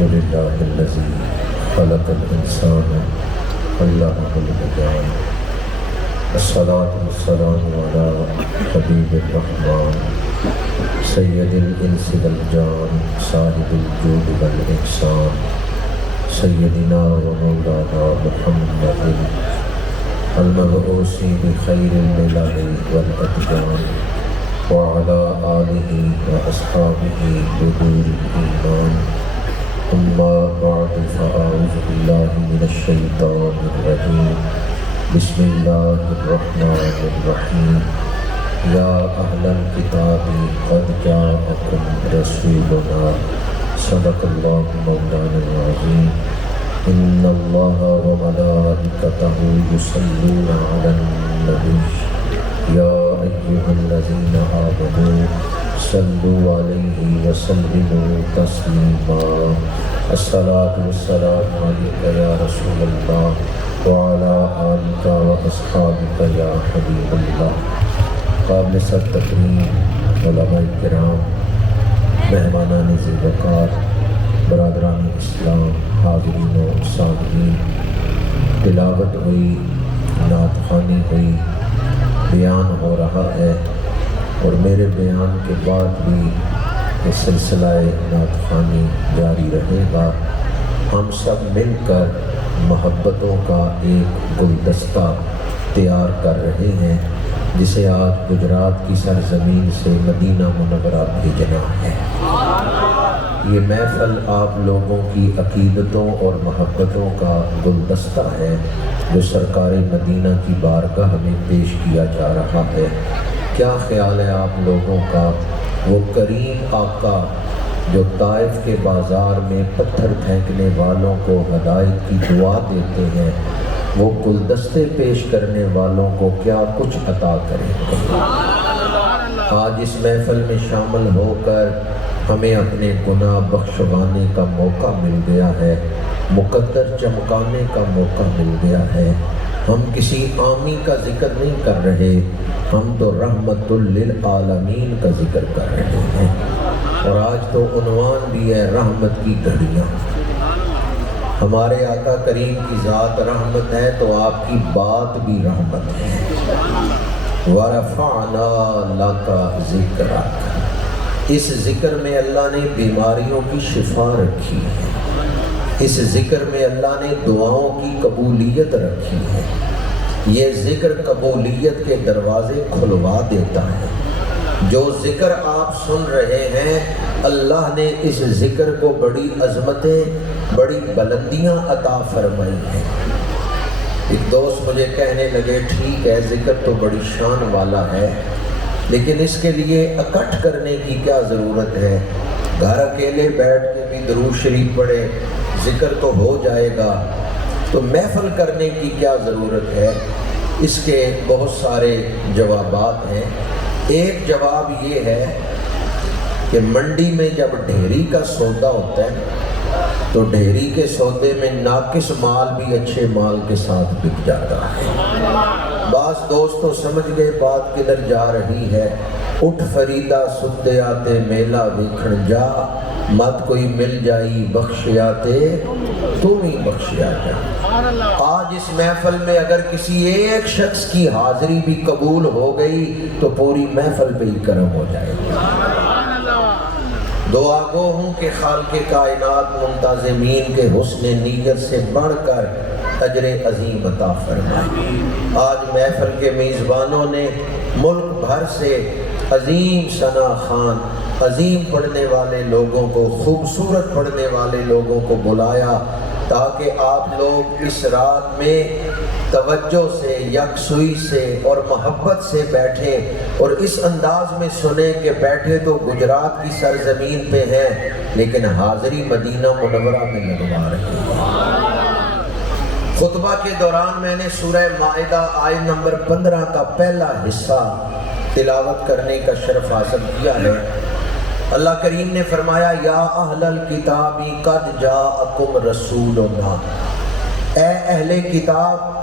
لله الذي خلق الإنسان علمه البيان الصلاة والسلام على حبيب الرحمن سيد الإنس والجان صاحب الجود والإحسان سيدنا ومولانا محمد المبعوث بخير الملل والأديان وعلى آله وأصحابه بدور الإيمان أما بعد فأعوذ بالله من الشيطان الرجيم بسم الله الرحمن الرحيم يا أهل الكتاب قد جاءكم رسولنا صدق الله مولانا العظيم إن الله وملائكته يصلون على النبي يا أيها الذين آمنوا صلوا عليه وسلموا تسليما الصلاة والسلام عليك يا رسول الله وعلى آلك وأصحابك يا حبيب الله قابل سر تکریم علماء کرام، مہمانان ذی وقار، برادران اسلام، حاضرین و سامعین، تلاوت ہوئی، نعت خوانی ہوئی، بیان ہو رہا ہے اور میرے بیان کے بعد بھی یہ سلسلہ نعت خوانی جاری رہے گا۔ ہم سب مل کر محبتوں کا ایک گلدستہ تیار کر رہے ہیں جسے آج گجرات کی سرزمین سے مدینہ منورہ بھیجنا ہے۔ یہ محفل آپ لوگوں کی عقیدتوں اور محبتوں کا گلدستہ ہے جو سرکار مدینہ کی بارگاہ میں پیش کیا جا رہا ہے۔ کیا خیال ہے آپ لوگوں کا؟ وہ کریم آقا جو طائف کے بازار میں پتھر پھینکنے والوں کو ہدایت کی دعا دیتے ہیں، وہ گلدستے پیش کرنے والوں کو کیا کچھ عطا کریں گے۔ آج اس محفل میں شامل ہو کر ہمیں اپنے گناہ بخشوانے کا موقع مل گیا ہے، مقدر چمکانے کا موقع مل گیا ہے۔ ہم کسی عامی کا ذکر نہیں کر رہے، ہم تو رحمت للعالمین کا ذکر کر رہے ہیں، اور آج تو عنوان بھی ہے رحمت کی گھڑیاں۔ ہمارے آقا کریم کی ذات رحمت ہے تو آپ کی بات بھی رحمت ہے۔ وَرَفَعْنَا لَكَ ذِكْرَكَ، اس ذکر میں اللہ نے بیماریوں کی شفا رکھی ہے، اس ذکر میں اللہ نے دعاؤں کی قبولیت رکھی ہے۔ یہ ذکر قبولیت کے دروازے کھلوا دیتا ہے۔ جو ذکر آپ سن رہے ہیں، اللہ نے اس ذکر کو بڑی عظمتیں، بڑی بلندیاں عطا فرمائی ہیں۔ ایک دوست مجھے کہنے لگے ٹھیک ہے ذکر تو بڑی شان والا ہے، لیکن اس کے لیے اکٹھ کرنے کی کیا ضرورت ہے؟ گھر اکیلے بیٹھ کے بھی درود شریف پڑھے، ذکر تو ہو جائے گا، تو محفل کرنے کی کیا ضرورت ہے؟ اس کے بہت سارے جوابات ہیں۔ ایک جواب یہ ہے کہ منڈی میں جب ڈھیری کا سودا ہوتا ہے تو ڈھیری کے سودے میں ناقص مال بھی اچھے مال کے ساتھ بک جاتا ہے۔ بعض دوست تو سمجھ گئے بات کدھر جا رہی ہے۔ اٹھ فریدہ سدے آتے میلہ ویکھن جا، مت کوئی مل جائی بخشیاتے تم ہی بخشیا جا۔ آج اس محفل میں اگر کسی ایک شخص کی حاضری بھی قبول ہو گئی تو پوری محفل پہ ہی کرم ہو جائے گا۔ دعا گو ہوں کہ خالق کائنات منتظمین کے حسن نیت سے بڑھ کر اجر عظیم عطا فرمائے۔ آج محفل کے میزبانوں نے ملک بھر سے عظیم ثنا خان، عظیم پڑھنے والے لوگوں کو، خوبصورت پڑھنے والے لوگوں کو بلایا تاکہ آپ لوگ اس رات میں توجہ سے، یکسوئی سے اور محبت سے بیٹھیں اور اس انداز میں سنیں کہ بیٹھے تو گجرات کی سرزمین پہ ہیں لیکن حاضری مدینہ منورہ میں لگوا رہے ہیں۔ خطبہ کے دوران میں نے سورہ مائدہ آیت نمبر 15 کا پہلا حصہ تلاوت کرنے کا شرف حاصل کیا ہے۔ اللہ کریم نے فرمایا یا اہل الکتاب قد جاءکم رسولنا، اے اہل کتاب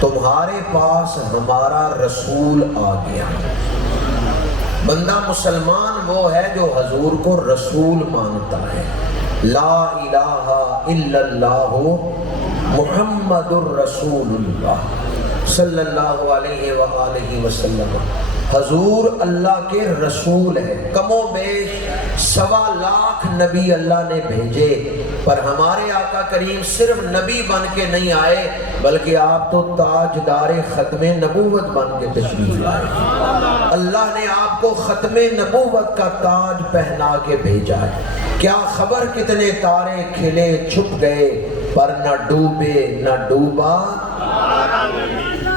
تمہارے پاس ہمارا رسول آ گیا۔ بندہ مسلمان وہ ہے جو حضور کو رسول مانتا ہے، لا الہ الا اللہ محمد الرسول اللہ صلی اللہ علیہ وآلہ وسلم۔ حضور اللہ کے رسول ہے۔ کم و بیش 1.25 لاکھ نبی اللہ نے بھیجے، پر ہمارے آقا کریم صرف نبی بن کے نہیں آئے، بلکہ آپ تو تاجدار ختم نبوت بن کے تشریف لائے۔ اللہ نے آپ کو ختم نبوت کا تاج پہنا کے بھیجا ہے۔ کیا خبر کتنے تارے کھلے چھپ گئے، پر نہ ڈوبے نہ ڈوبا۔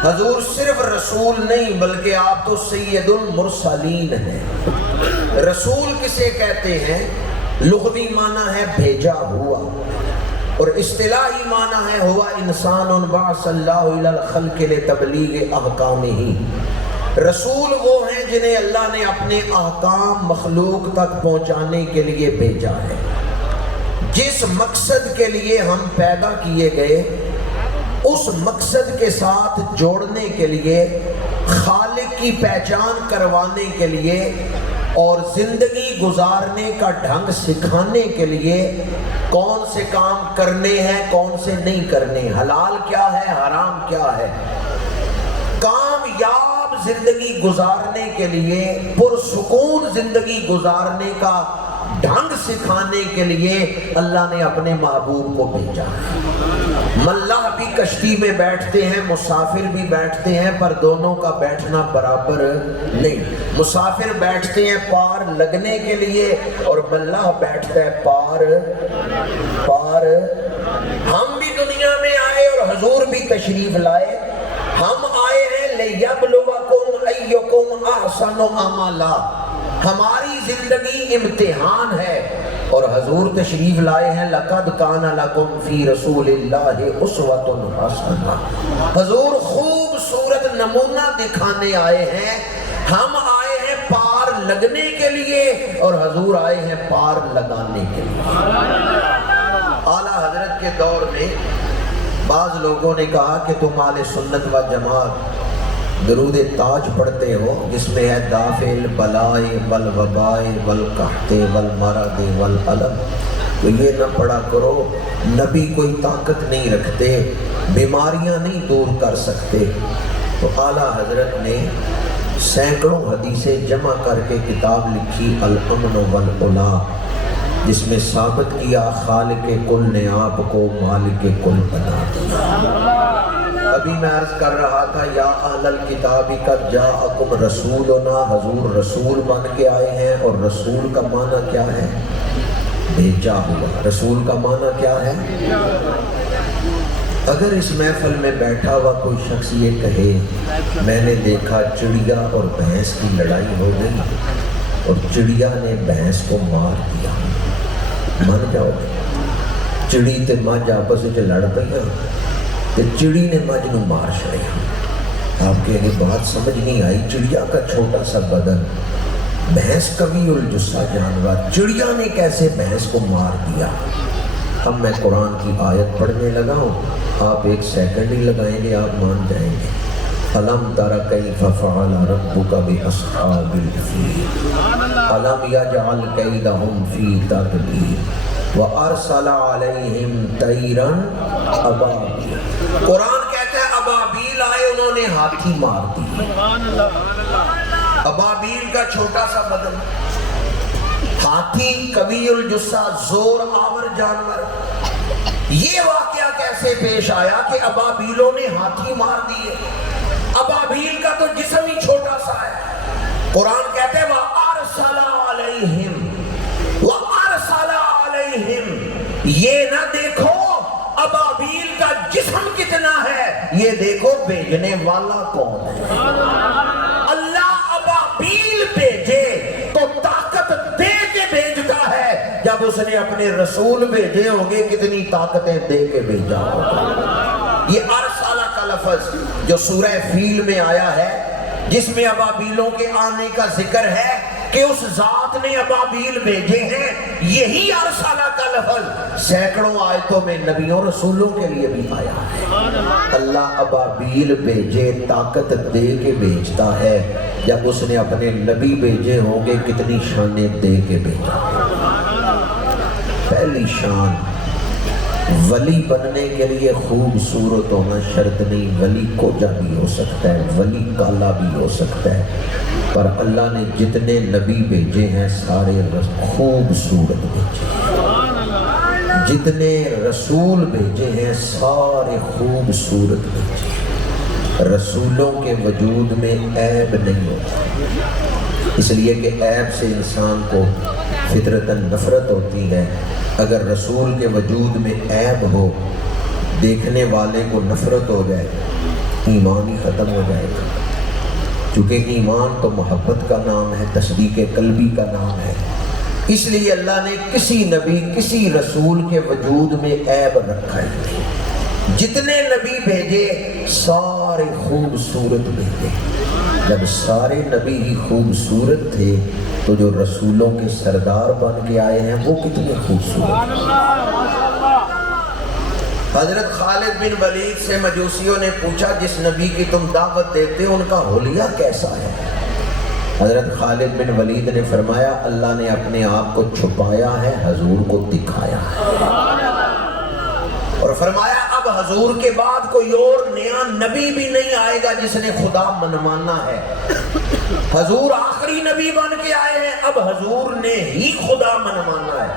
حضور صرف رسول نہیں بلکہ آپ تو سید المرسلین ہیں۔ رسول کسے کہتے ہیں؟ لغوی معنی ہے بھیجا ہوا، اور اصطلاحی معنی ہے ہوا انسان بعث اللہ الی الخلق لتبلیغ احکامہ۔ رسول وہ ہیں جنہیں اللہ نے اپنے احکام مخلوق تک پہنچانے کے لیے بھیجا ہے۔ جس مقصد کے لیے ہم پیدا کیے گئے، اس مقصد کے ساتھ جوڑنے کے لیے، خالق کی پہچان کروانے کے لیے اور زندگی گزارنے کا ڈھنگ سکھانے کے لیے، کون سے کام کرنے ہیں کون سے نہیں کرنے، حلال کیا ہے حرام کیا ہے، کامیاب زندگی گزارنے کے لیے، پرسکون زندگی گزارنے کا ڈھنگ سکھانے کے لیے اللہ نے اپنے محبوب کو بھیجا۔ ملاح بھی کشتی میں بیٹھتے ہیں، مسافر بھی بیٹھتے ہیں، پر دونوں کا بیٹھنا برابر نہیں۔ مسافر بیٹھتے ہیں پار لگنے کے لیے، اور ملاح بیٹھتا ہے پار۔ ہم بھی دنیا میں آئے اور حضور بھی تشریف لائے۔ ہم آئے ہیں لِيَبْلُوَكُمْ أَيُّكُمْ أَحْسَنُ عَمَلًا۔ ہماری زندگی امتحان ہے، اور حضور تشریف لائے ہیں لَقَدْ كَانَ لَكُمْ فِي رَسُولِ اللَّهِ أُسْوَةٌ حَسَنَةٌ۔ حضور خوبصورت نمونہ دکھانے آئے ہیں۔ ہم آئے ہیں پار لگنے کے لیے، اور حضور آئے ہیں پار لگانے کے لیے۔ اعلیٰ حضرت کے دور میں بعض لوگوں نے کہا کہ تم اہل سنت و جماعت درود تاج پڑھتے ہو، جس میں ہے دافع البلاء والوباء والقحط والمرض والالم، تو یہ نہ پڑھا کرو۔ نبی کوئی طاقت نہیں رکھتے، بیماریاں نہیں دور کر سکتے۔ تو اعلیٰ حضرت نے سینکڑوں حدیثیں جمع کر کے کتاب لکھی الامن والعلا، جس میں ثابت کیا خالق کل نے آپ کو مالک کل بنا دیا۔ ابھی میں عرض کر رہا تھا یا اہل الکتاب قد جاءکم رسولنا، حضور رسول بن کے آئے ہیں، اور رسول کا معنی کیا ہے؟ بھیجا ہوا۔ رسول کا معنی کیا ہے؟ اگر اس محفل میں بیٹھا ہوا کوئی شخص یہ کہے میں نے دیکھا چڑیا اور بھینس کی لڑائی ہو گئی اور چڑیا نے بھینس کو مار دیا، من جاؤ گے؟ چڑی تے مجھ آپس میں لڑ پیا تے چڑی نے مجھ نو مار چھڑیا۔ آپ کہیں گے بات سمجھ نہیں آئی، چڑیا کا چھوٹا سا بدن، بھینس قوی الجثہ جانور، چڑیا نے کیسے بھینس کو مار دیا؟ اب میں قرآن کی آیت پڑھنے لگا ہوں، آپ 1 سیکنڈ ہی لگائیں گے آپ مان جائیں گے۔ أَلَمْ تَرَ كَيْفَ فَعَلَ رَبُّكَ بِأَصْحَابِ الْفِيلِ أَلَمْ يَجْعَلْ كَيْدَهُمْ فِي تَدْبِيرٍ وَأَرْسَلَ عَلَيْهِمْ طَيْرًا أَبَابِيلَ۔ قرآن کہتا ہے ابابیل آئے، انہوں نے ہاتھی مار دی۔ ابابیل کا چھوٹا سا بدن، ہاتھی قوی الجثہ زور آور جانور۔ یہ واقعہ کیسے پیش آیا کہ ابابیلوں نے ہاتھی مار دیے؟ ابابیل کا تو جسم ہی چھوٹا سا ہے۔ قرآن کہتے ہیں وَأَرْسَلَ عَلَيْهِمْ وَأَرْسَلَ عَلَيْهِمْ۔ یہ نہ دیکھو ابابیل کا جسم کتنا ہے، یہ دیکھو بھیجنے والا کون ہے۔ اللہ ابابیل بھیجے تو طاقت دے کے بھیجتا ہے، جب اس نے اپنے رسول بھیجے ہوں گے کتنی طاقتیں دے کے بھیجا ہوگا۔ یہ ارسالہ کا لفظ جو سورہ فیل میں آیا ہے، جس میں ابابیلوں کے آنے کا ذکر ہے کہ اس ذات نے ابابیل بھیجے ہیں، یہی ارسالہ کا لفظ سینکڑوں آیتوں میں نبیوں رسولوں کے لیے بھی آیا ہے۔ اللہ ابابیل بھیجے طاقت دے کے بھیجتا ہے، جب اس نے اپنے نبی بھیجے ہوں گے کتنی شانیں دے کے بھیجا۔ پہلی شان ولی بننے کے لیے خوبصورت ہونا شرط نہیں، ولی کوجا بھی ہو سکتا ہے، ولی کالا بھی ہو سکتا ہے، پر اللہ نے جتنے نبی بھیجے ہیں سارے خوبصورت بھیجے ہیں، جتنے رسول بھیجے ہیں سارے خوبصورت بھیجے ہیں۔ رسولوں کے وجود میں عیب نہیں ہوتا، اس لیے کہ عیب سے انسان کو فطرتاً نفرت ہوتی ہے۔ اگر رسول کے وجود میں عیب ہو، دیکھنے والے کو نفرت ہو جائے، ایمان ہی ختم ہو جائے گا، کیونکہ ایمان تو محبت کا نام ہے، تصدیق قلبی کا نام ہے۔ اس لیے اللہ نے کسی نبی کسی رسول کے وجود میں عیب رکھا ہی نہیں، جتنے نبی بھیجے سارے خوبصورت بھیجے۔ جب سارے نبی ہی خوبصورت تھے تو جو رسولوں کے سردار بن کے آئے ہیں وہ کتنے خوبصورت۔ حضرت خالد بن ولید سے مجوسیوں نے پوچھا جس نبی کی تم دعوت دیتے ہو ان کا حلیہ کیسا ہے؟ حضرت خالد بن ولید نے فرمایا اللہ نے اپنے آپ کو چھپایا ہے، حضور کو دکھایا ہے، اور فرمایا اب حضور کے بعد کوئی اور نیا نبی بھی نہیں آئے گا جس نے خدا منوانا ہے، حضور آخری نبی بن کے آئے ہیں، اب حضور نے ہی خدا منوانا ہے۔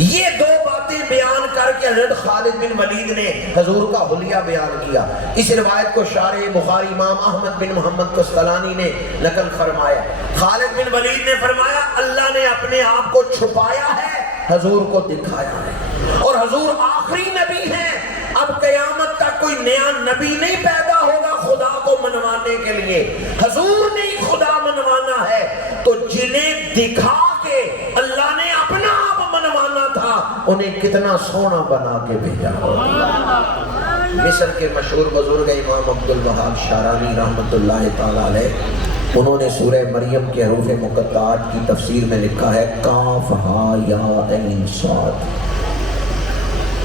یہ دو باتیں بیان کر کے حضرت خالد بن ولید نے حضور کا حلیہ بیان کیا۔ اس روایت کو شارح بخاری امام احمد بن محمد قسطلانی نے نقل فرمایا۔ خالد بن ولید نے فرمایا اللہ نے اپنے آپ کو چھپایا ہے، حضور کو دکھایا ہے، اور حضور آخری نبی ہیں، اب قیامت تک کوئی نیا نبی نہیں پیدا ہوگا خدا کو منوانے کے لیے، حضور نے ہی خدا منوانا ہے۔ تو جنہیں دکھا کے اللہ نے اپنا آپ منوانا تھا انہیں کتنا سونا بنا کے بھیجا۔ مصر کے مشہور بزرگ امام عبد الوہاب شارانی رحمۃ اللہ تعالی علیہ، انہوں نے سورہ مریم کے حروف مقطعات کی تفسیر میں لکھا ہے کاف ہا یا عین صاد،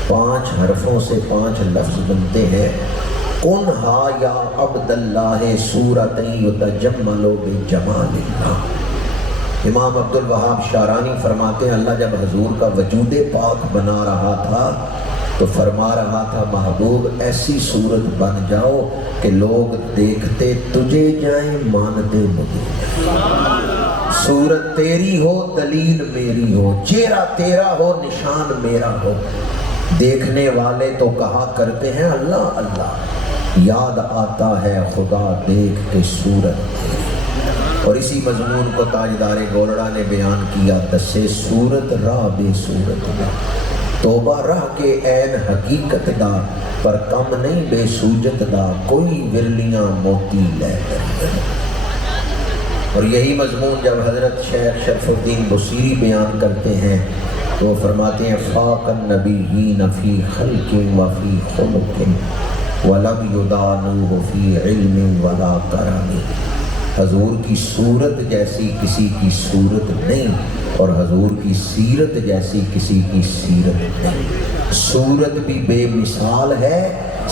5 حرفوں سے 5 لفظ بنتے ہیں۔ کن ہا یا عبد اللہ صورتیں یتجمل بجمال اللہ۔ امام عبد الوہاب شارانی فرماتے ہیں اللہ جب حضور کا وجود پاک بنا رہا تھا تو فرما رہا تھا محبوب ایسی صورت بن جاؤ کہ لوگ دیکھتے تجھے جائیں مانتے مجھے، صورت تیری ہو دلیل میری ہو، چہرہ تیرا ہو نشان میرا ہو، دیکھنے والے تو کہا کرتے ہیں اللہ اللہ، یاد آتا ہے خدا دیکھ کے صورت تیری۔ اور اسی مضمون کو تاجدار گولڑا نے بیان کیا دسے صورت راہ بے صورت دا، توبہ راہ کے عین حقیقت دا، پر کم نہیں بے سوجت دا، کوئی ورلیاں موتی لے کر۔ اور یہی مضمون جب حضرت شیخ شرف الدین بصیری بیان کرتے ہیں تو وہ فرماتے ہیں فاق النبیین فی خلق و فی خلق ولم یدانوہ فی علم ولا کرم۔ حضور کی صورت جیسی کسی کی صورت نہیں، اور حضور کی سیرت جیسی کسی کی سیرت نہیں۔ صورت بھی بے مثال ہے،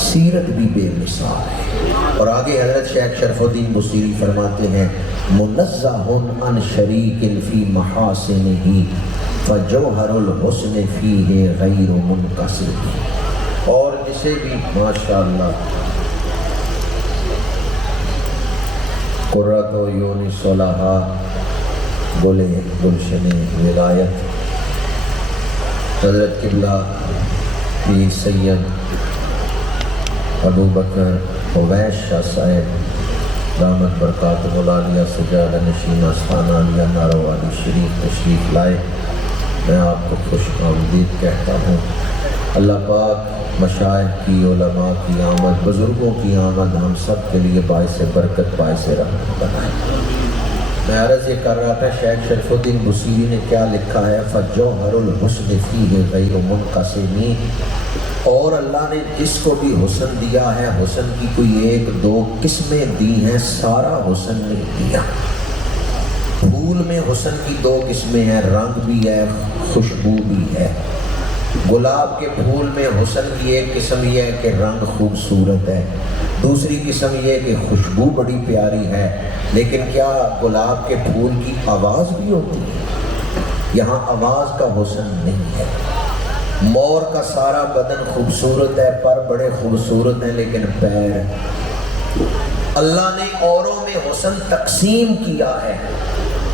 سیرت بھی بے مثال ہے۔ اور آگے حضرت شیخ شرف الدین بصیری فرماتے ہیں منزہ عن شریک فی محاسنہ فجوہر الحسن فیہ غیر منقسم۔ اور جسے بھی ماشاءاللہ قرۃ عیون صلحاء گلے گلشن ولایت حضرت قبلہ پیر سید ابو بکر اویس شاہ صاحب رحمت برکات مولالیہ سجادہ نشین آستانہ علیہ ناروالی شریف تشریف لائے، میں آپ کو خوش آمدید کہتا ہوں۔ اللہ پاک مشائخ کی، علماء کی آمد، بزرگوں کی آمد ہم سب کے لیے باعث برکت باعث رحمت بنائے۔ میں عرض یہ کر رہا تھا شیخ شرف الدین بصیری نے کیا لکھا ہے فجوہر الحسن فیہ غیر منقسم، اور اللہ نے جس کو بھی حسن دیا ہے حسن کی کوئی 1-2 قسمیں دی ہیں، سارا حسن نہیں دیا۔ پھول میں حسن کی 2 قسمیں ہیں، رنگ بھی ہے خوشبو بھی ہے۔ گلاب کے پھول میں حسن کی 1 قسم یہ ہے کہ رنگ خوبصورت ہے، دوسری قسم یہ کہ خوشبو بڑی پیاری ہے، لیکن کیا گلاب کے پھول کی آواز بھی ہوتی ہے؟ یہاں آواز کا حسن نہیں ہے، مور کا سارا بدن خوبصورت ہے، پر بڑے خوبصورت ہیں، لیکن پیر، اللہ نے اوروں میں حسن تقسیم کیا ہے،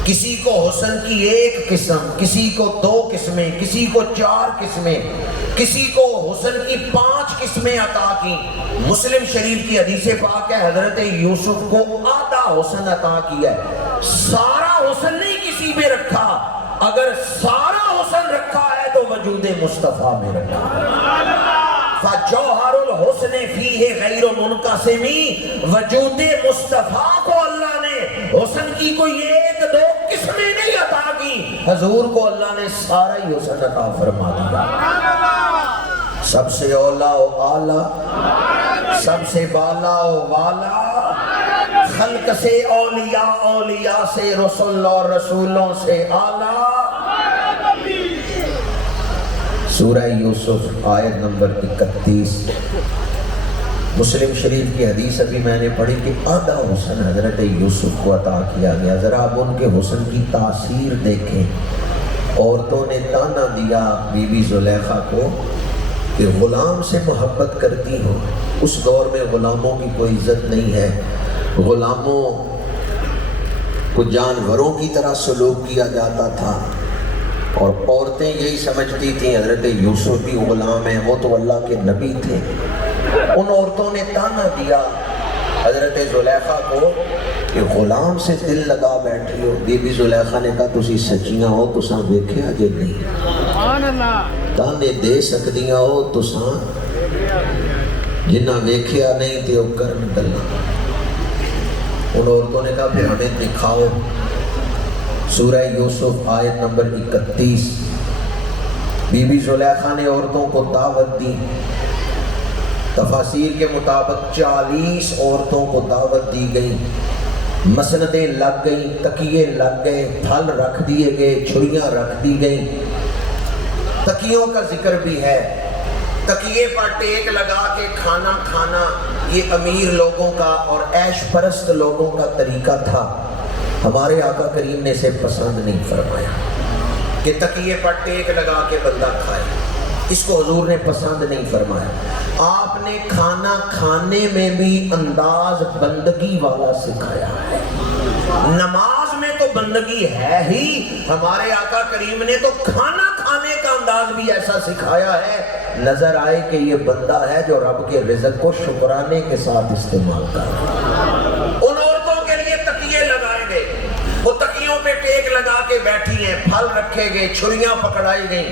کسی کو حسن کی ایک قسم، کسی کو 2 قسمیں، کسی کو 4 قسمیں، کسی کو حسن کی 5 قسمیں عطا کی۔ مسلم شریف کی حدیث پاک ہے حضرت یوسف کو آدھا حسن عطا کیا ہے، سارا حسن نہیں کسی میں رکھا، اگر سارا حسن رکھا ہے تو وجود مصطفیٰ میں رکھا ہے۔ فَجَوْهَرُ الْحُسْنِ فِيهِ غَيْرُ مُنْقَسِمِ، وجود مصطفیٰ کو اللہ نے حسن کی کوئی 1-2 قسمیں نہیں عطا کی، حضور کو اللہ نے سارا ہی حسن عطا فرما دیا۔ سب سے اولا و اعلیٰ، سب سے بالا و والا، خلق سے اولیاء، اولیاء سے رسول اور رسولوں سے اعلیٰ۔ سورہ یوسف آیت نمبر 31، مسلم شریف کی حدیث ابھی میں نے پڑھی کہ آدھا حسن حضرت یوسف کو عطا کیا گیا۔ ذرا آپ ان کے حسن کی تاثیر دیکھیں۔ عورتوں نے تانا دیا بی بی زلیخا کو کہ غلام سے محبت کرتی ہو۔ اس دور میں غلاموں کی کوئی عزت نہیں ہے، غلاموں کو جانوروں کی طرح سلوک کیا جاتا تھا، اور عورتیں یہی سمجھتی تھیں حضرت یوسف بھی غلام ہیں، وہ تو اللہ کے نبی تھے۔ ان عورتوں نے تانا دیا حضرت زلیخا کو کہ غلام سے دل لگا بیٹھی ہو۔ بی بی زلیخا نے کہا تسی سچیاں ہو، تساں ویکھیا جے نہیں، تانے دے سکدیاں ہو تساں، جنہ ویکھیا نہیں تے او کرن گلاں۔ ان عورتوں نے کہا پھر ہمیں دکھاؤ۔ سورہ یوسف آیت نمبر 31، بی بی زلیخا نے عورتوں کو دعوت دی۔ تفاسیر کے مطابق 40 عورتوں کو دعوت دی گئی، مسندیں لگ گئیں، تکیے لگ گئے، پھل رکھ دیے گئے، چھڑیاں رکھ دی گئیں۔ تکیوں کا ذکر بھی ہے، تکیے پر ٹیک لگا کے کھانا کھانا یہ امیر لوگوں کا اور عیش پرست لوگوں کا طریقہ تھا۔ ہمارے آقا کریم نے اسے پسند نہیں فرمایا کہ تکیے پر ٹیک لگا کے بندہ کھائے، اس کو حضور نے پسند نہیں فرمایا۔ آپ نے کھانا کھانے میں بھی انداز بندگی والا سکھایا ہے۔ نماز میں تو بندگی ہے ہی، ہمارے آقا کریم نے تو کھانا کھانے کا انداز بھی ایسا سکھایا ہے نظر آئے کہ یہ بندہ ہے جو رب کے رزق کو شکرانے کے ساتھ استعمال کر رہا ہے۔ ان عورتوں کے لیے تکیے لگائے گئے، وہ تکیوں پہ ٹیک لگا کے بیٹھی ہیں، پھل رکھے گئے، چھڑیاں پکڑائی گئیں۔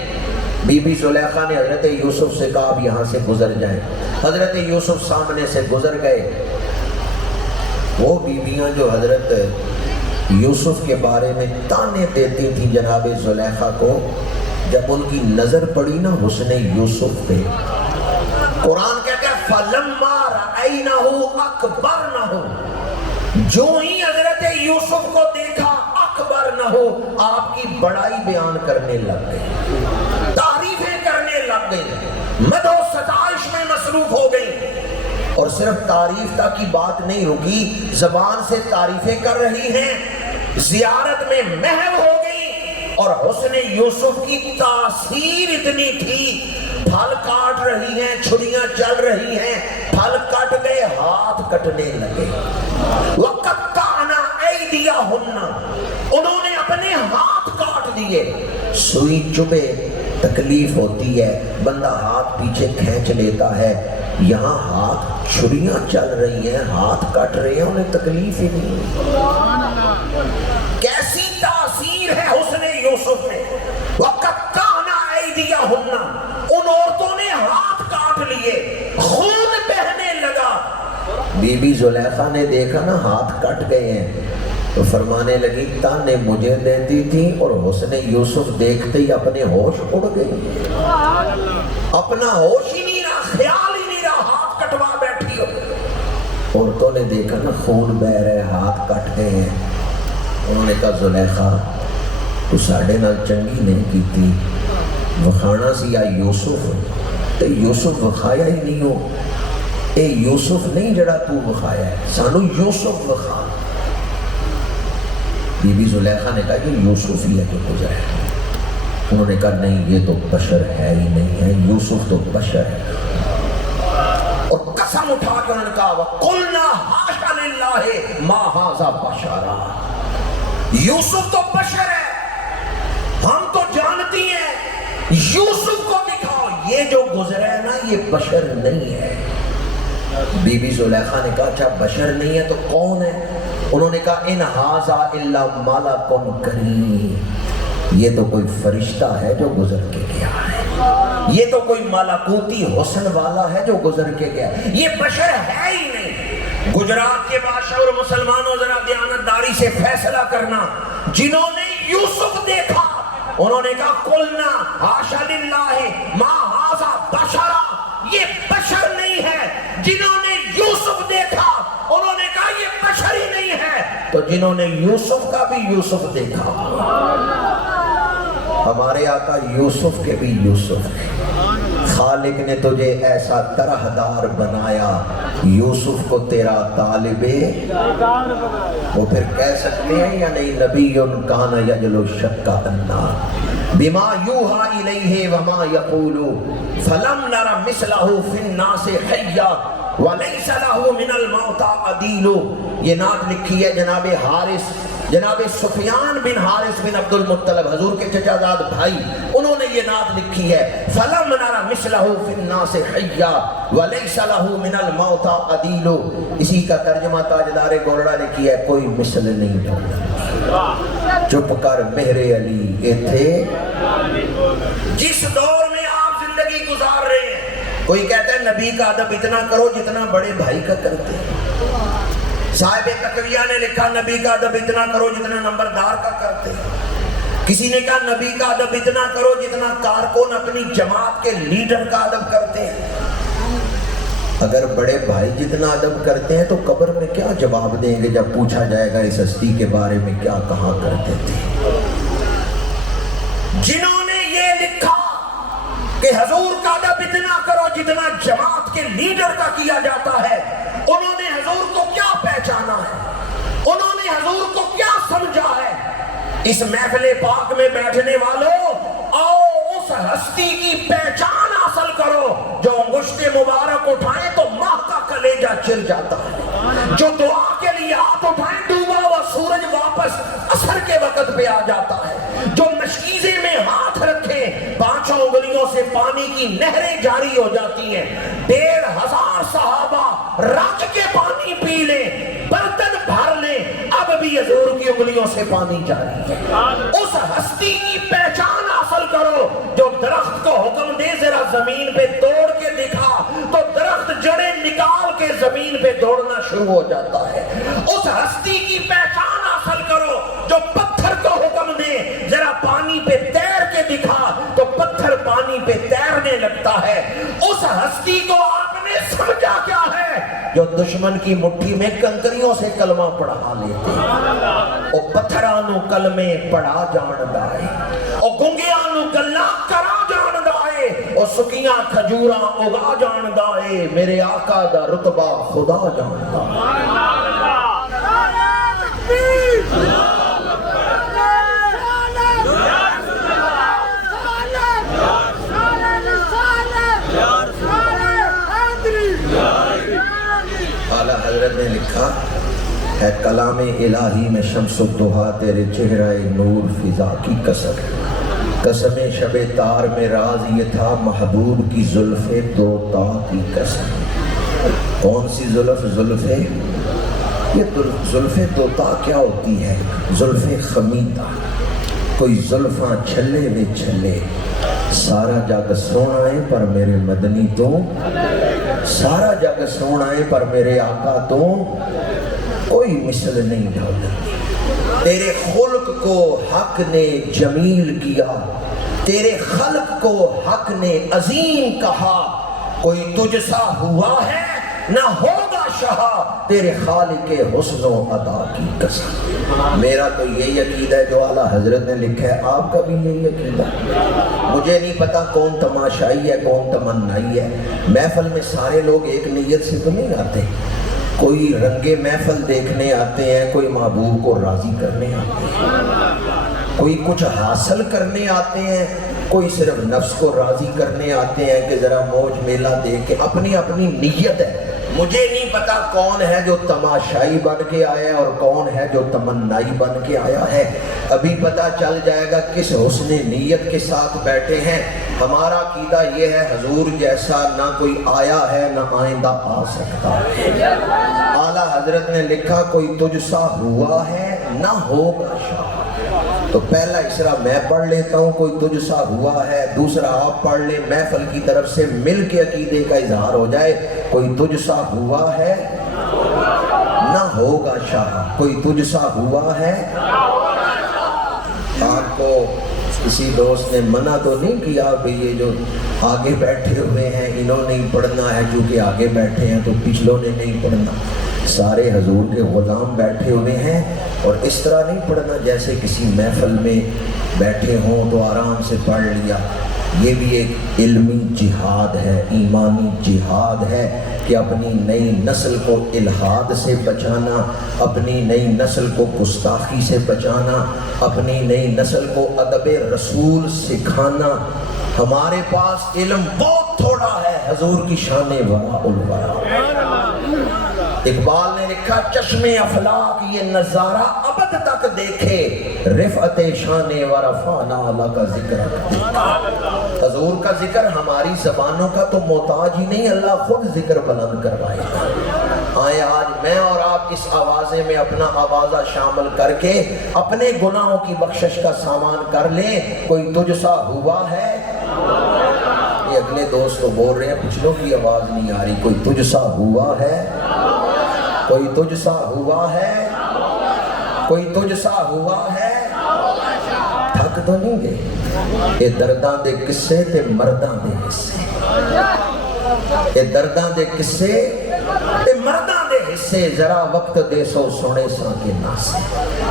بی بی زلیخا نے حضرت یوسف سے کہا اب یہاں سے گزر جائیں۔ حضرت یوسف سامنے سے گزر گئے۔ وہ بیویاں جو حضرت یوسف کے بارے میں تانے دیتی تھیں جناب زلیخا کو، جب ان کی نظر پڑی نا حسن یوسف پہ، قرآن کہتا ہے فَلَمَّا رَأَيْنَهُ أَكْبَرْنَهُ، جو ہی حضرت یوسف کو دیکھا اکبرنہ، آپ کی بڑائی بیان کرنے لگ گئی، تعریفیں کرنے لگ گئی، مدح و ستائش میں مصروف ہو گئی۔ اور صرف تعریف تک کی بات نہیں رکی، زبان سے تعریفیں کر رہی ہیں، زیارت میں محو ہو گئی، اور حسن یوسف کی تاثیر اتنی تھی، پھل کاٹ رہی ہیں، چھڑیاں چل رہی ہیں، پھل کٹ گئے، ہاتھ کٹنے لگے۔ وَقَطَّعْنَا أَيْدِيَهُنَّ، انہوں نے اپنے ہاتھ کاٹ دیے۔ سوئی چبھے تکلیف ہوتی ہے، بندہ ہاتھ پیچھے کھینچ لیتا ہے، یہاں ہاتھ چھڑیاں چل رہی ہیں، ہاتھ کٹ رہے ہیں، انہیں تکلیف ہی نہیں ہوئی۔ کیسی تاثیر ہے حسن یوسف میں۔ وَقَطَّعْنَا أَيْدِيَهُنَّ، ان عورتوں نے ہاتھ کاٹ لیے، خون بہنے لگا۔ بی بی زلیخا نے دیکھا نا ہاتھ کٹ گئے ہیں تو فرمانے لگی تانے مجھے دیتی تھی، اور حسن یوسف دیکھتے ہی اپنے ہوش اڑ گئی، اپنا ہوش ہی نہیں رہا، خیال ہی نہیں رہا، ہاتھ کٹوا بیٹھی ہو۔ عورتوں نے دیکھا نا خون بہ رہے، ہاتھ کٹ گئے ہیں، انہوں نے کہا زلیخا تو ساڑھے نال چنگی نہیں کیتی، وکھانا سی یا یوسف تے یوسف وکھایا ہی نہیں ہو، اے یوسف نہیں جڑا تو وکھایا ہے، سانو یوسف وکھا۔ بی بی زلیخا نے کہا کہ یوسف ہی ہے جو گزرا ہے۔ انہوں نے کہا نہیں یہ تو بشر ہے ہی نہیں ہے، یوسف تو بشر ہے۔ اور قسم اٹھا کے انہوں نے کہا وَقُلْنَا حَاشَ لِلَّهِ مَا هَذَا بَشَرًا، یوسف تو بشر ہے، ہم تو جانتی ہیں، یوسف کو دکھاؤ، یہ جو گزرا ہے نا یہ بشر نہیں ہے۔ بی بی زلیخا نے کہا اچھا بشر نہیں ہے تو کون ہے؟ انہوں نے کہا ان ھذا الا ملک کریم، یہ تو کوئی فرشتہ ہے جو گزر کے گیا ہے، یہ تو کوئی ملکوتی حسن والا ہے جو گزر کے گیا ہے، یہ بشر ہے ہی نہیں۔ گجرات کے بادشاہ اور مسلمانوں ذرا دیانتداری سے فیصلہ کرنا، جنہوں نے یوسف دیکھا انہوں نے کہا قلنا حاشا للہ ما ھذا بشرا، یہ بشر نہیں ہے۔ جنہوں نے یوسف دیکھا انہوں نے کہا یہ بشر ہی نہیں ہے، تو جنہوں نے یوسف کا بھی یوسف دیکھا، ہمارے آقا یوسف کے بھی یوسف ہیں۔ خالق نے تجھے ایسا طرحدار بنایا، یوسف کو تیرا طالب وہ پھر کہہ سکتے ہیں یا نہیں نبی کان یجلو شک النار بما یوحا الیہ وما یقول فلم نر مثلہ فی الناس حیا ولیس لہ من الموتى عدیل۔ یہ نعت لکھی ہے جناب سفیان بن حارث بن عبد المطلب، حضور کے چچا زاد بھائی، انہوں نے یہ نعت لکھی ہے فَلَمْ نَرَ مِثْلَهُ فِي النَّاسِ حَيًّا وَلَيْسَ لَهُ مِنَ الْمَوْتَى عَدِيلٌ۔ اسی کا ترجمہ تاجدار گولڑا نے کیا ہے کوئی مثل نہیں ڈھونڈا، چپ کر مہر علی کے تھے۔ جس دور میں آپ زندگی گزار رہے ہیں، کوئی کہتا ہے نبی کا ادب اتنا کرو جتنا بڑے بھائی کا کرتے ہیں۔ صاحب تقویہ نے لکھا نبی کا ادب اتنا کرو جتنا نمبردار کا کرتے ہیں۔ کسی نے کہا نبی کا ادب اتنا کرو جتنا کارکن اپنی جماعت کے لیڈر کا ادب کرتے ہیں۔ اگر بڑے بھائی جتنا ادب کرتے ہیں تو قبر میں کیا جواب دیں گے جب پوچھا جائے گا اس ہستی کے بارے میں کیا کہا کرتے تھے؟ جنہوں نے یہ لکھا کہ حضور کا ادب اتنا کرو جتنا جماعت کے لیڈر کا کیا جاتا ہے، انہوں نے حضور کو کیا پہچانا ہے، انہوں نے حضور کو کیا سمجھا ہے؟ اس محفل پاک میں بیٹھنے والوں آؤ اس ہستی کی پہچان حاصل کرو جو انگشت مبارک اٹھائیں تو ماہ کا کلیجہ چل جاتا ہے، جو دعا کے لیے ہاتھ اٹھائیں ڈوبا ہوا سورج واپس عصر کے وقت پہ آ جاتا ہے، جو مشکیزے میں ہاتھ رکھیں پانچوں انگلیوں سے پانی کی نہریں جاری ہو جاتی ہیں، 1500 صحابہ رکھ کے پانی پی لیں، برتن بھر لیں، اب بھی حضور کی انگلیوں سے پانی جاری ہے۔ اس ہستی کی پہچان حاصل کرو جو درخت کو حکم دے ذرا زمین پہ توڑ کے دکھا تو درخت جڑیں نکال کے زمین پہ دوڑنا شروع ہو جاتا ہے۔ اس ہستی کی پہچان حاصل کرو جو پتھر کو حکم دے ذرا پانی پہ تیر کے دکھا تو پتھر پانی پہ تیرنے لگتا ہے۔ اس ہستی کو آپ نے سمجھا کیا ہے جو دشمن کی مٹھی میں کنکریوں سے کلمہ پڑھا لیتے ہیں، او پتھرانو کلمے پڑھا جان دائے، او گنگیانو گلا کرا جان دائے، او سکیاں کھجوراں اگا جان دائے، میرے آقا دا رتبہ خدا جان دائے۔ اعلیٰ حضرت نے لکھا ہے کلام الہی میں شمس الضحیٰ تیرے چہرہ نور فضا کی قسم، قسم شب تار میں راز یہ تھا محبوب کی زلف دوتا کی قسم۔ کون سی زلف؟ یہ زلف دوتا کیا ہوتی ہے؟ زلف خمیدہ، کوئی زلفاں چھلے میں چھلے، سارا جگ سونا ہے پر میرے مدنی تو، سارا جگ سونا ہے پر میرے آقا تو کوئی مثل نہیں ڈھونڈتی۔ تیرے خلق کو حق نے جمیل کیا، تیرے خلق کو حق نے عظیم کہا، کوئی تجھ سا ہوا ہے نہ ہوگا شہا، تیرے خالق حسن و عطا کی قسم۔ میرا تو یہی عقیدہ ہے جو اعلیٰ حضرت نے لکھا ہے، آپ کا بھی یہی عقیدہ؟ مجھے نہیں پتا کون تماشائی ہے کون تمنائی ہے، محفل میں سارے لوگ ایک نیت سے تو نہیں آتے، کوئی رنگ محفل دیکھنے آتے ہیں، کوئی محبوب کو راضی کرنے آتے ہیں۔ کوئی کچھ حاصل کرنے آتے ہیں، کوئی صرف نفس کو راضی کرنے آتے ہیں کہ ذرا موج میلہ دیکھ کے، اپنی اپنی نیت ہے۔ مجھے نہیں پتا کون ہے جو تماشائی بن کے آیا ہے اور کون ہے جو تمنائی بن کے آیا ہے، ابھی پتا چل جائے گا کس حسن نیت کے ساتھ بیٹھے ہیں۔ ہمارا عقیدہ یہ ہے حضور جیسا نہ کوئی آیا ہے نہ آئندہ آ سکتا ہے۔ اعلیٰ حضرت نے لکھا کوئی تجھ سا ہوا ہے نہ ہوگا شاہ۔ تو پہلا اسرا میں پڑھ لیتا ہوں، کوئی تجھ سا ہوا ہے، دوسرا آپ پڑھ لیں، محفل کی طرف سے مل کے عقیدے کا اظہار ہو جائے۔ کوئی تجھ سا ہوا ہے نہ ہوگا شاہ، کوئی تجھ سا ہوا ہے۔ آپ کو کسی دوست نے منع تو نہیں کیا کہ یہ جو آگے بیٹھے ہوئے ہیں انہوں نے پڑھنا ہے، چونکہ آگے بیٹھے ہیں تو پچھلوں نے نہیں پڑھنا؟ سارے حضور کے غلام بیٹھے ہوئے ہیں، اور اس طرح نہیں پڑھنا جیسے کسی محفل میں بیٹھے ہوں تو آرام سے پڑھ لیا۔ یہ بھی ایک علمی جہاد ہے، ایمانی جہاد ہے کہ اپنی نئی نسل کو الحاد سے بچانا، اپنی نئی نسل کو گستاخی سے بچانا، اپنی نئی نسل کو ادب رسول سکھانا۔ ہمارے پاس علم بہت تھوڑا ہے حضور کی شان وراء الورا۔ اقبال نے لکھا چشم افلاک یہ نظارہ ابد تک دیکھے، رفعت شان ورفعنا لک ذکرک۔ حضور کا ذکر ہماری زبانوں کا تو محتاج ہی نہیں، اللہ خود ذکر بلند کروائے گا۔ آئے آج میں اور آپ اس آوازے میں اپنا آوازہ شامل کر کے اپنے گناہوں کی بخشش کا سامان کر لیں۔ کوئی تجھ سا ہوا ہے، یہ اگلے دوست تو بول رہے ہیں پچھلوں کی آواز نہیں آ رہی، کوئی تجھ سا ہوا ہے، کوئی تجھ سا ہوا ہے، کوئی تجھ سا ہوا ہے۔ تھک تو نہیں گئے؟ یہ درداں دے قصے تے مرداں دے قصے، یہ درداں دے قصے تے مرداں دے حصے، ذرا وقت دے سو سنے سا کے ناسے۔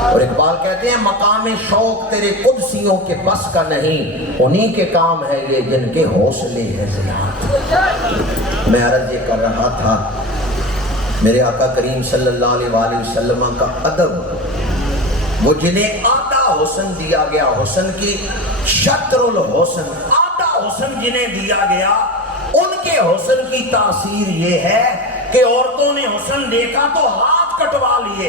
اور اقبال کہتے ہیں مقام شوق تیرے قدسیوں کے بس کا نہیں، انہی کے کام ہے یہ جن کے حوصلے ہیں زیاد۔ میں عرض یہ کر رہا تھا میرے آقا کریم صلی اللہ علیہ وآلہ وسلم کا ادب، وہ جنہیں آدھا حسن دیا گیا، حسن کی شطر الحسن، آدھا حسن جنہیں دیا گیا، ان کے حسن کی تاثیر یہ ہے کہ عورتوں نے حسن دیکھا تو ہاتھ کٹوا لیے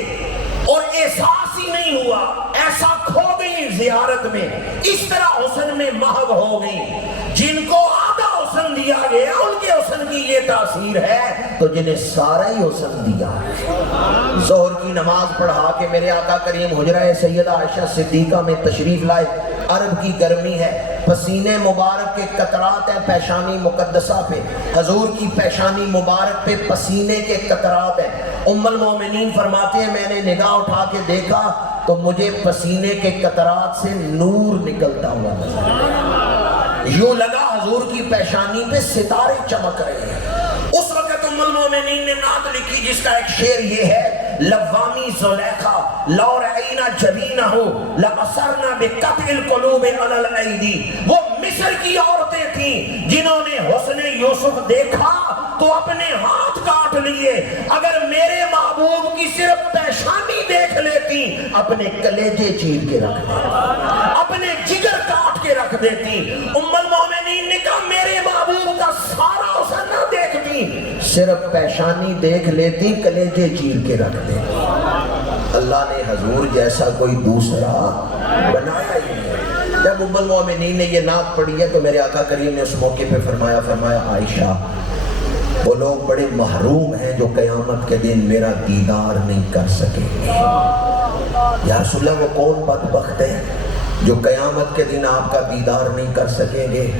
اور احساس ہی نہیں ہوا، ایسا کھو گئی زیارت میں، اس طرح حسن میں محو ہو گئی۔ جن کو آدھا حسن دیا گیا ان کے حسن کی یہ تاثیر ہے، تو جنہیں سارا ہی حسن دیا۔ ظہر کی نماز پڑھا کے میرے آقا کریم حجرہ سیدہ عائشہ صدیقہ میں تشریف لائے، عرب کی گرمی ہے، پسینے مبارک کے قطرات ہیں پیشانی مقدسہ پہ، حضور کی پیشانی مبارک پہ پسینے کے قطرات ہیں۔ ام المومنین فرماتے ہیں میں نے نگاہ اٹھا کے دیکھا تو مجھے پسینے کے قطرات سے نور نکلتا ہوا نظر آیا، یوں لگا حضور کی پیشانی پہ ستارے چمک رہے ہیں۔ اس وقت ام المومنین نے نعت لکھی جس کا ایک شعر یہ ہے لوامی زلیخا لو رعینا جبینہ لأثرنا بقطع القلوب علی الایدی۔ وہ مصر کی عورتیں تھیں جنہوں نے حسن یوسف دیکھا تو اپنے ہاتھ کاٹ لیے، اگر میرے محبوب کی صرف پیشانی دیکھ لیتی اپنے کلیجے چیر کے رکھ دیتی، اپنے جگر کاٹ کے رکھ دیتی۔ ام المومنین نے کہا میرے محبوب کا سارا حسن نہ دیکھتی، صرف پیشانی دیکھ لیتی کلیجے چیر کے رکھ دیتی۔ اللہ نے حضور جیسا کوئی دوسرا بنایا ہی نہیں۔ جب ام المومنین نے یہ نعت پڑھی ہے تو میرے آقا کریم نے اس موقع پہ فرمایا عائشہ وہ لوگ بڑے محروم ہیں جو قیامت کے دن میرا دیدار نہیں کر سکیں گے۔ یا رسول اللہ وہ کون بدبخت ہیں جو قیامت کے دن آپ کا دیدار نہیں کر سکیں گے؟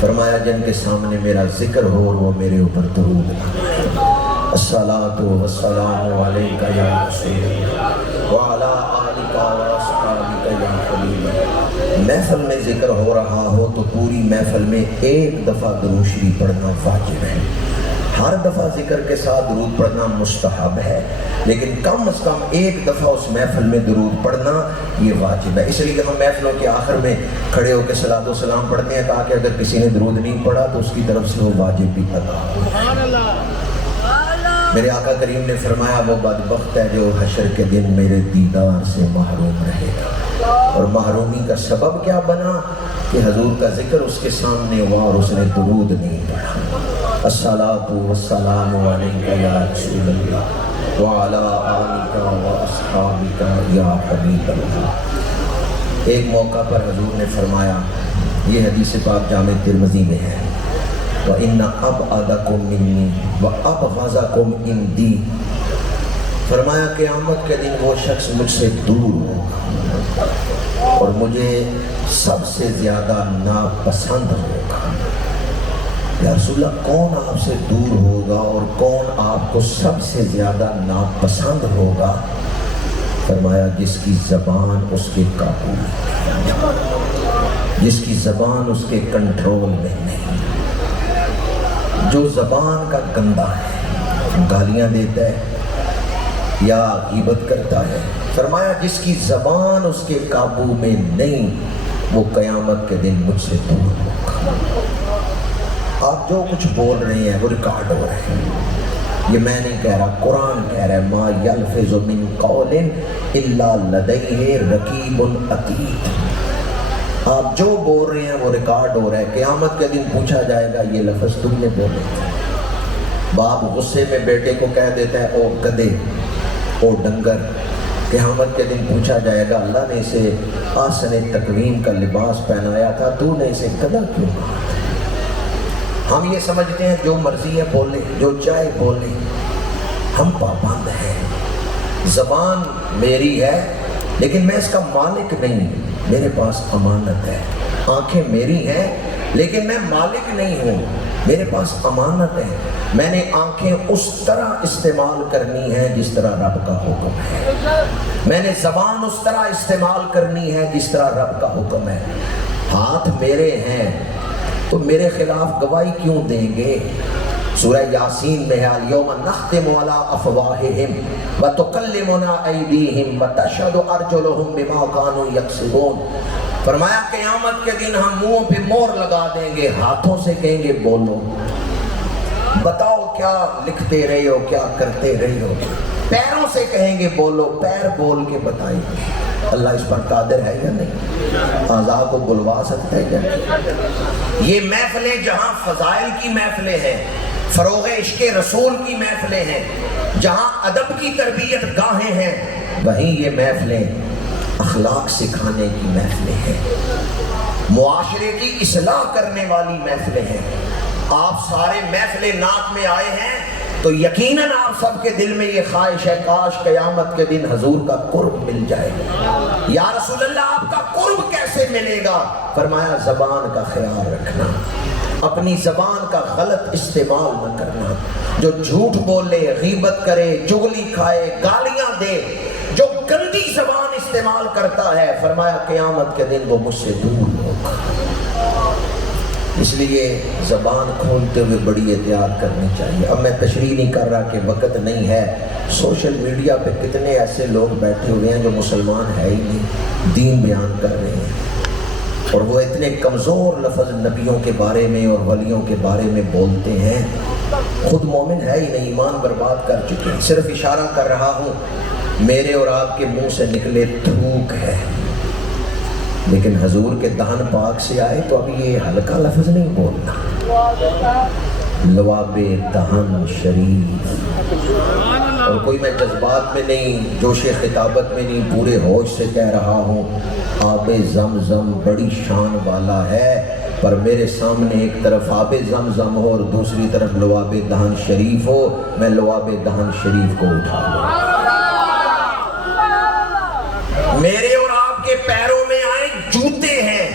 فرمایا جن کے سامنے میرا ذکر ہو اور وہ میرے اوپر درود پڑھیں۔ الصلاۃ والسلام علیک یا رسول اللہ وعلی آلک واصحابک یا خلیل اللہ۔ محفل میں ذکر ہو رہا ہو تو پوری محفل میں ایک دفعہ درود شریف پڑھنا واجب ہے۔ ہر دفعہ ذکر کے ساتھ درود پڑھنا مستحب ہے، لیکن کم از کم ایک دفعہ اس محفل میں درود پڑھنا یہ واجب ہے۔ اس لیے ہم محفلوں کے آخر میں کھڑے ہو کے صلاۃ و سلام پڑھتے ہیں تاکہ اگر کسی نے درود نہیں پڑھا تو اس کی طرف سے وہ واجب بھی ادا ہو۔ میرے آقا کریم نے فرمایا وہ بدبخت ہے جو حشر کے دن میرے دیدار سے محروم رہے گا۔ اور محرومی کا سبب کیا بنا کہ حضور کا ذکر اس کے سامنے ہوا اور اس نے درود نہیں پڑھا۔ الصلاۃ والسلام علیک یا رسول اللہ وعلی آلک واصحابک یا حبیب اللہ۔ ایک موقع پر حضور نے فرمایا، یہ حدیث پاک جامع ترمذی میں ہے، وَإِنَّ أَبْعَدَكُم مِّنِّي وَأَبْغَضَكُم عِندِي، فرمایا قیامت کے دن وہ شخص مجھ سے دور ہوگا اور مجھے سب سے زیادہ ناپسند ہوگا۔ یا رسول اللہ، کون آپ سے دور ہوگا اور کون آپ کو سب سے زیادہ ناپسند ہوگا؟ فرمایا جس کی زبان اس کے قابو میں، جس کی زبان اس کے کنٹرول میں نہیں، جو زبان کا گندا ہے، گالیاں دیتا ہے یا غیبت کرتا ہے۔ فرمایا جس کی زبان اس کے قابو میں نہیں، وہ قیامت کے دن مجھ سے دور ہوگا۔ آپ جو کچھ بول رہے ہیں وہ ریکارڈ ہو رہے ہیں، یہ میں نہیں کہہ رہا، قرآن کہہ رہا ہے، ما یلفظ من قول الا لدیہ رقیب عتید۔ آپ جو بول رہے ہیں وہ ریکارڈ ہو رہا ہے، قیامت کے دن پوچھا جائے گا یہ لفظ تم نے بولے تھے۔ باپ غصے میں بیٹے کو کہہ دیتا ہے او گدے، او ڈنگر، قیامت کے دن پوچھا جائے گا اللہ نے اسے آسن تکوین کا لباس پہنایا تھا، تو نے اسے گدھا کیوں کہا؟ ہم یہ سمجھتے ہیں جو مرضی ہے بولے، جو چاہے بولے، ہم پابند ہیں۔ زبان میری ہے لیکن میں اس کا مالک نہیں، میرے پاس امانت ہے۔ آنکھیں میری ہیں لیکن میں مالک نہیں ہوں، میرے پاس امانت ہے۔ میں نے آنکھیں اس طرح استعمال کرنی ہے جس طرح رب کا حکم ہے، میں نے زبان اس طرح استعمال کرنی ہے جس طرح رب کا حکم ہے۔ ہاتھ میرے ہیں تو میرے خلاف گواہی کیوں دیں گے؟ سورہ یاسین میں ہے اليوم نختم علی افواہہم وتکلمنا ایدیہم وتشہد ارجلہم بما کانوا یکسبون۔ فرمایا قیامت کے دن ہم منہوں پہ مہر لگا دیں گے، ہاتھوں سے کہیں گے بولو، بتاؤ کیا لکھتے رہے ہو، کیا کرتے رہے ہو۔ پیروں سے کہیں گے بولو، پیر بول کے بتائیں گے۔ اللہ اس پر قادر ہے یا نہیں؟ اعضاء کو بلوا سکتا ہے یا نہیں؟ یہ محفلیں جہاں فضائل کی محفلیں ہیں، فروغ عشق رسول کی محفلیں ہیں، جہاں ادب کی تربیت گاہیں ہیں، وہیں یہ محفلیں اخلاق سکھانے کی محفلیں ہیں، معاشرے کی اصلاح کرنے والی محفلیں ہیں۔ آپ سارے محفل نعت میں آئے ہیں تو یقیناً آپ سب کے دل میں یہ خواہش ہے کاش قیامت کے دن حضور کا قرب مل جائے۔ یا رسول اللہ آپ کا قرب کیسے ملے گا؟ فرمایا زبان کا خیال رکھنا، اپنی زبان کا غلط استعمال نہ کرنا۔ جو جھوٹ بولے، غیبت کرے، چغلی کھائے، گالیاں دے، جو گندی زبان استعمال کرتا ہے، فرمایا قیامت کے دن وہ مجھ سے دور ہوگا۔ اس لیے زبان کھولتے ہوئے بڑی احتیاط کرنی چاہیے۔ اب میں تشریح نہیں کر رہا کہ وقت نہیں ہے، سوشل میڈیا پہ کتنے ایسے لوگ بیٹھے ہوئے ہیں جو مسلمان ہے ہی نہیں، دین بیان کر رہے ہیں، اور وہ اتنے کمزور لفظ نبیوں کے بارے میں اور ولیوں کے بارے میں بولتے ہیں، خود مومن ہے ہی نہیں، ایمان برباد کر چکے ہیں۔ صرف اشارہ کر رہا ہوں، میرے اور آپ کے منہ سے نکلے تھوک ہے، لیکن حضور کے دہن پاک سے آئے تو اب یہ ہلکا لفظ نہیں بولنا، لواب دہن شریف۔ اور کوئی میں جذبات میں نہیں، جوش خطابت میں نہیں، پورے ہوش سے کہہ رہا ہوں، آب زمزم بڑی شان والا ہے، پر میرے سامنے ایک طرف آب زمزم ہو اور دوسری طرف لواب دہن شریف ہو، میں لواب دہن شریف کو اٹھا لوں۔ میرے اور آپ کے پیروں میں آئے جوتے ہیں،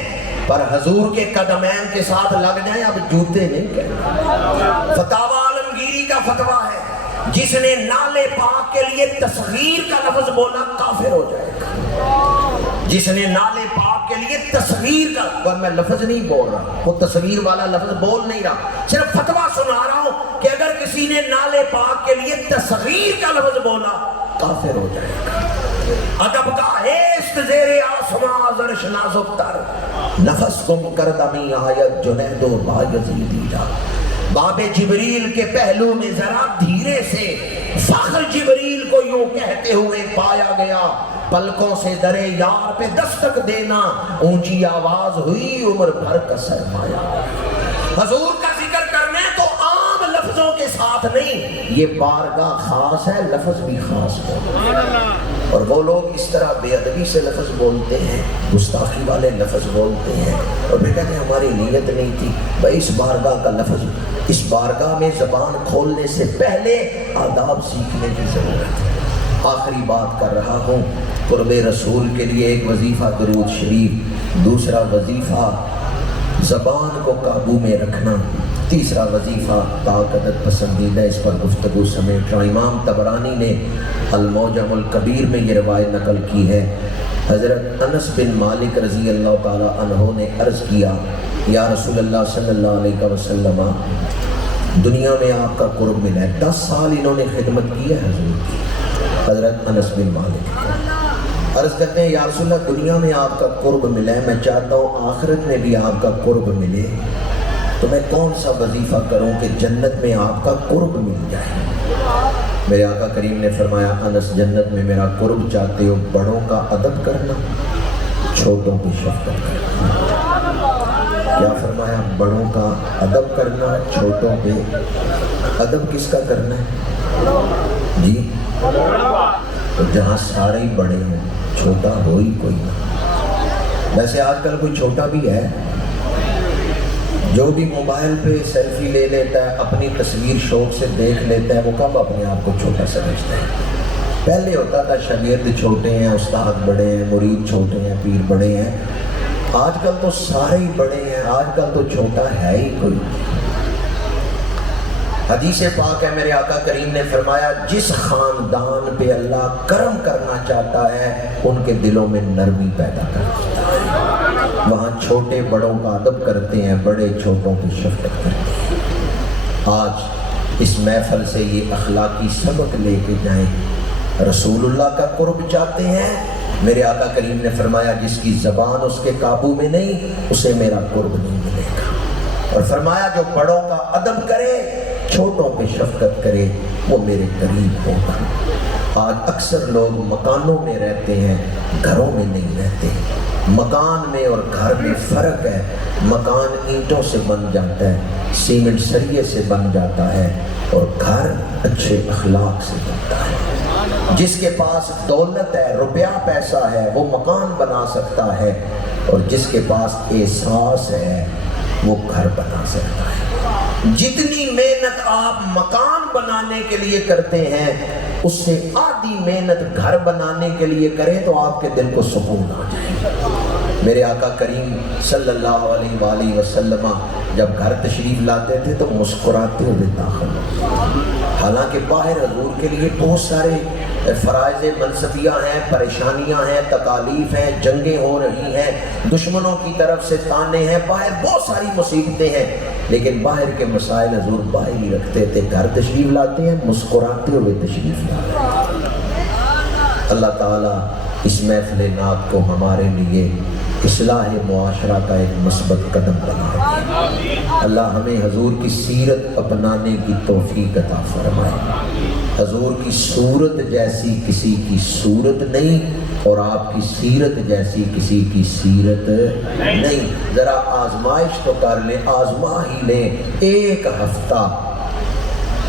پر حضور کے قدمین کے ساتھ لگ جائیں، اب جوتے نہیں کہتے۔ فتاوی عالمگیری کا فتویٰ ہے، جس نے نالے پاک کے لیے تصغیر کا لفظ بولا کافر ہو جائے گا۔ جس نے نالے پاک کے لیے تصغیر کا، میں لفظ نہیں بول رہا، وہ تصغیر والا لفظ بول نہیں رہا، صرف فتویٰ سنا رہا ہوں کہ اگر کسی نے نالے پاک کے لیے تصغیر کا لفظ بولا کافر ہو جائے گا۔ ادب کا ہیست زیر آسمان زرش نازک تر، نفس گم کردمی آیت جنید و بایزیدی جا۔ باب جبریل کے پہلو میں ذرا دھیرے سے فخر جبریل کو یوں کہتے ہوئے پایا گیا، پلکوں سے درے یار پہ دستک دینا، اونچی آواز ہوئی عمر بھر کا سرمایہ۔ حضور کا ذکر کرنا ہے تو عام لفظوں کے ساتھ نہیں، یہ بارگاہ خاص ہے، لفظ بھی خاص ہے۔ اور وہ لوگ اس طرح بے ادبی سے لفظ بولتے ہیں، گستاخی والے لفظ بولتے ہیں، اور بیٹا کہ ہماری نیت نہیں تھی بھائی اس بارگاہ کا لفظ، اس بارگاہ میں زبان کھولنے سے پہلے آداب سیکھنے کی ضرورت ہے۔ آخری بات کر رہا ہوں، قرب رسول کے لیے ایک وظیفہ درود شریف، دوسرا وظیفہ زبان کو قابو میں رکھنا، تیسرا وظیفہ طاقت پسندیدہ، اس پر گفتگو سمیٹ رہا۔ امام طبرانی نے المعجم الکبیر میں یہ روایت نقل کی ہے، حضرت انس بن مالک رضی اللہ تعالی عنہ نے عرض کیا، یا رسول اللہ صلی اللہ علیہ وسلم، دنیا میں آپ کا قرب ملا ہے، 10 سال انہوں نے خدمت کی ہے حضور کی۔ حضرت انس بن مالک عرض کرتے ہیں، یا رسول اللہ دنیا میں آپ کا قرب ملا ہے، میں چاہتا ہوں آخرت میں بھی آپ کا قرب ملے، تو میں کون سا وظیفہ کروں کہ جنت میں آپ کا قرب مل جائے؟ میرے آقا کریم نے فرمایا، انس جنت میں میرا قرب چاہتے ہو، بڑوں کا ادب کرنا، چھوٹوں کی شفقت کرنا۔ کیا فرمایا؟ بڑوں کا ادب کرنا، چھوٹوں پہ ادب کس کا کرنا ہے جی؟ تو جہاں سارے ہی بڑے ہیں، چھوٹا ہو ہی کوئی نہ۔ ویسے آج کل کوئی چھوٹا بھی ہے؟ جو بھی موبائل پہ سیلفی لے لیتا ہے، اپنی تصویر شوق سے دیکھ لیتا ہے، وہ کب اپنے آپ کو چھوٹا سمجھتا ہے؟ پہلے ہوتا تھا شاگرد چھوٹے ہیں، استاد بڑے ہیں، مرید چھوٹے ہیں، پیر بڑے ہیں۔ آج کل تو سارے ہی بڑے ہیں، آج کل تو چھوٹا ہے ہی کوئی۔ حدیث پاک ہے، میرے آقا کریم نے فرمایا، جس خاندان پہ اللہ کرم کرنا چاہتا ہے ان کے دلوں میں نرمی پیدا کرتا ہے، وہاں چھوٹے بڑوں کا ادب کرتے ہیں، بڑے چھوٹوں کی شفقت کرتے ہیں۔ آج اس محفل سے یہ اخلاقی سبق لے کے جائیں، رسول اللہ کا قرب چاہتے ہیں، میرے آقا کریم نے فرمایا جس کی زبان اس کے قابو میں نہیں، اسے میرا قرب نہیں ملے گا۔ اور فرمایا جو بڑوں کا ادب کرے، چھوٹوں پہ شفقت کرے، وہ میرے قریب ہوگا۔ آج اکثر لوگ مکانوں میں رہتے ہیں، گھروں میں نہیں رہتے۔ مکان میں اور گھر میں فرق ہے، مکان اینٹوں سے بن جاتا ہے، سیمنٹ سریے سے بن جاتا ہے، اور گھر اچھے اخلاق سے بنتا ہے۔ جس کے پاس دولت ہے، روپیہ پیسہ ہے، وہ مکان بنا سکتا ہے، اور جس کے پاس احساس ہے وہ گھر بنا سکتا ہے۔ جتنی محنت آپ مکان بنانے کے لیے کرتے ہیں، اس سے آدھی محنت گھر بنانے کے لیے کریں تو آپ کے دل کو سکون آ جائے۔ میرے آقا کریم صلی اللہ علیہ وآلہ وسلم جب گھر تشریف لاتے تھے تو مسکراتے ہوئے داخل ہوتے، حالانکہ باہر حضور کے لیے بہت سارے فرائض منصبیہ ہیں، پریشانیاں ہیں، تکالیف ہیں، جنگیں ہو رہی ہیں، دشمنوں کی طرف سے تانے ہیں، باہر بہت ساری مصیبتیں ہیں، لیکن باہر کے مسائل حضور باہر ہی رکھتے تھے۔ گھر تشریف لاتے ہیں، مسکراتے ہوئے تشریف لاتے ہیں۔ اللہ تعالیٰ اس محفل نعت کو ہمارے لیے اصلاح معاشرہ کا ایک مثبت قدم بنا دے۔ اللہ ہمیں حضور کی سیرت اپنانے کی توفیق عطا فرمائے۔ حضور کی صورت جیسی کسی کی صورت نہیں، اور آپ کی سیرت جیسی کسی کی سیرت نہیں۔ ذرا آزمائش تو کر لیں، آزما ہی لیں، ایک ہفتہ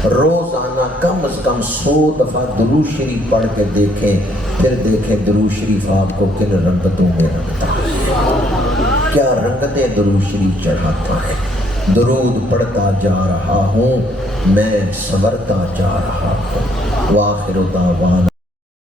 روزانہ کم از کم 100 دفعہ درود شریف پڑھ کے دیکھیں، پھر دیکھیں درود شریف آپ کو کن رنگتوں میں رنگتا ہے، کیا رنگتیں درود شریف چڑھاتا ہے۔ درود پڑھتا جا رہا ہوں، میں سنورتا جا رہا ہوں۔ وآخر دعوانا